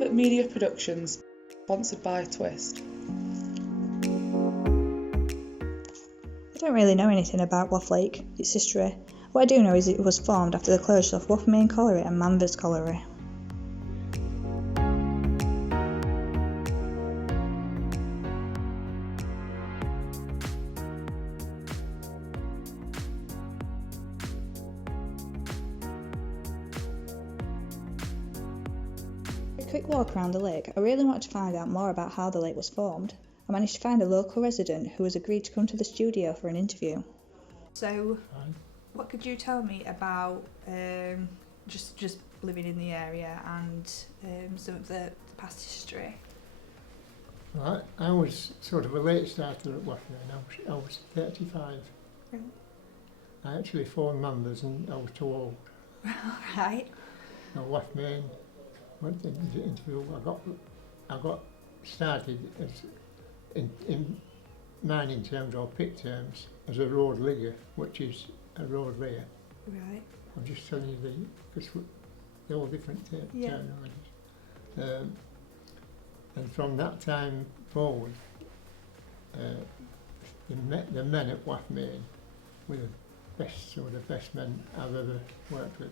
Lambert Media Productions, sponsored by Twist. I don't really know anything about Wath Lake, its history. What I do know is it was formed after the closure of Wath Main Colliery and Manvers Colliery. For a quick walk around the lake, I really wanted to find out more about how the lake was formed. I managed to find a local resident who has agreed to come to the studio for an interview. So, what could you tell me about just living in the area and some of the past history? Well, I was sort of a late starter at Wath Main. I was 35. Really? I actually phoned Manvers and I was too old. Right. Now Wath Main went into the interview. I got started as in mining terms or pit terms as a road ligger, which is a road layer. Right. I'm just telling you because they're all different terminologies. And from that time forward, the men at Wath Main were the best men I've ever worked with.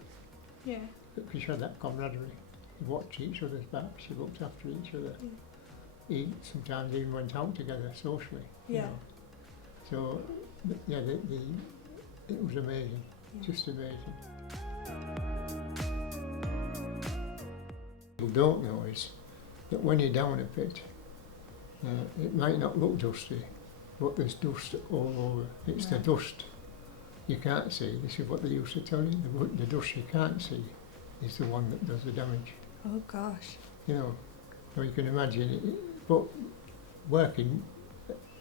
Yeah. Because you had that camaraderie. You watched each other's backs, you looked after each other. Yeah. Sometimes even went out together socially. Yeah. You know. So, yeah, it was amazing, just amazing. People don't know is that when you're down a pit, it might not look dusty, but there's dust all over. It's the dust you can't see. This is what they used to tell you. The dust you can't see is the one that does the damage. Oh gosh. You know, so you can imagine it. But working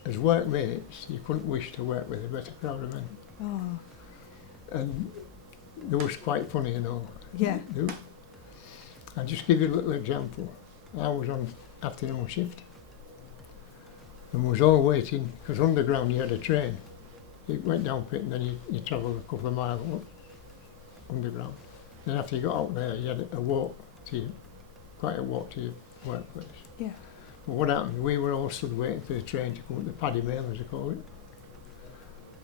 as workmates, you couldn't wish to work with a better crowd of men. Oh. And it was quite funny, you know. Yeah. I'll just give you a little example. I was on afternoon shift and was all waiting, because underground you had a train. You went down pit and then you travelled a couple of miles up underground. Then after you got out there, you had a walk quite a walk to your workplace. Yeah. Well, what happened? We were all stood waiting for the train to come, the paddy mail as they call it.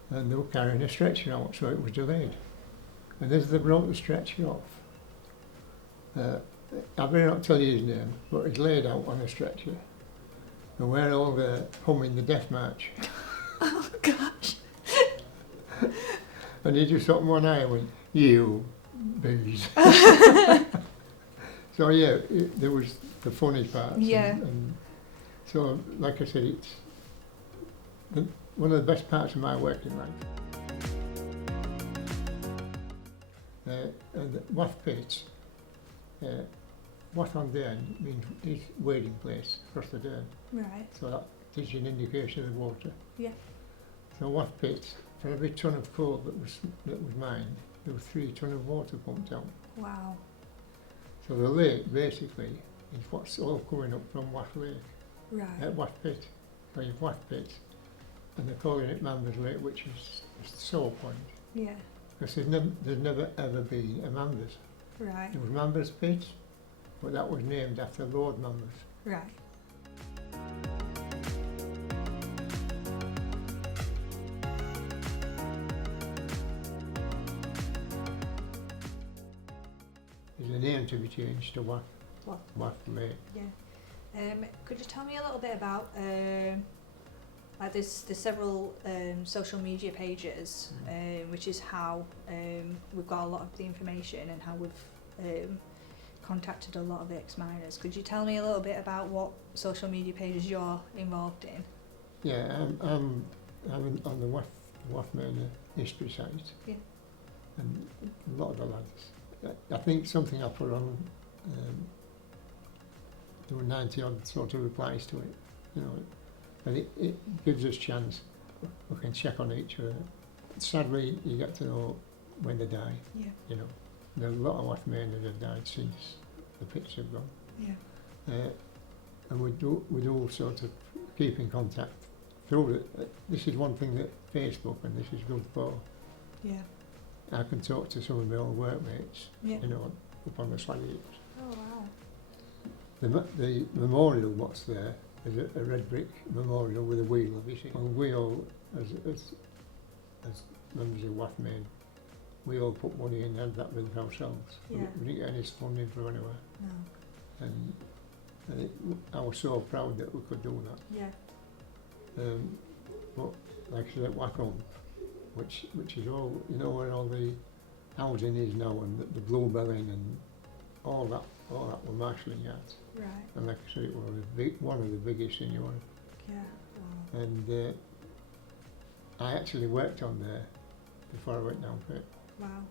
And they were carrying a stretcher out, so it was delayed. And as they brought the stretcher off, I better not tell you his name, but he's laid out on a stretcher. And we're all there humming the Death March. Oh gosh. And he just opened one eye and went, "You bees." So yeah, there was the funny parts. Yeah. And so, like I said, it's one of the best parts of my working life. And the Wath Pit, Wath on Dearn means is wading place across the Dearn. Right. So that gives you an indication of the water. Yeah. So Wath Pit, for every ton of coal that was mined, there were 3 tons of water pumped out. Wow. So the lake basically is what's all coming up from Wath Lake. Right. At Wath Pit. So you've Wath Pit, and they're calling it Manvers Lake, which is the sole point. Yeah. Because there's never ever been a Manvers. Right. There was Manvers Pit, but that was named after Lord Manvers. Right. There's a name to be changed to Wath Lake. Yeah. Could you tell me a little bit about like there's several social media pages, which is how we've got a lot of the information and how we've contacted a lot of the ex-miners. Could you tell me a little bit about what social media pages you're involved in? Yeah, I'm on the Wath Main history site. Yeah. And a lot of the lads. I think something I put on, there were 90 odd sort of replies to it, you know, and it gives us chance. We can check on each other. Sadly, you get to know when they die. Yeah. You know, there are a lot of Wath Main that have died since the pits have gone. Yeah. And we do sort of keep in contact through it. This is one thing that Facebook and this is good for. Yeah. I can talk to some of my old workmates, Yeah. you know, up on the slag heaps. Oh wow. the memorial what's there is a red brick memorial with a wheel, have you seen? And we all, as members of Wath Main, we all put money in and had that built ourselves. Yeah. We didn't get any funding from anywhere. No. And I was so proud that we could do that. Yeah. But like I said, at Wacom, which is all, you know where all the housing is now, and the bluebelling and all that were marshalling yards. Right. And like I said, it was one of the biggest in Europe. Yeah. Wow. And I actually worked on there before I went down for it. Wow.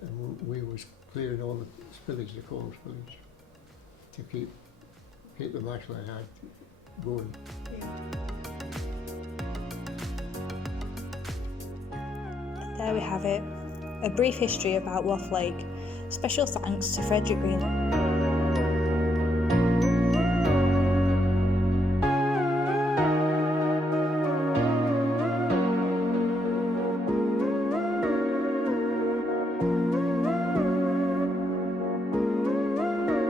And we was clearing all the spillage, the coal spillage, to keep the marshalling yard going. Yeah. There we have it, a brief history about Wath Lake. Special thanks to Frederick Green.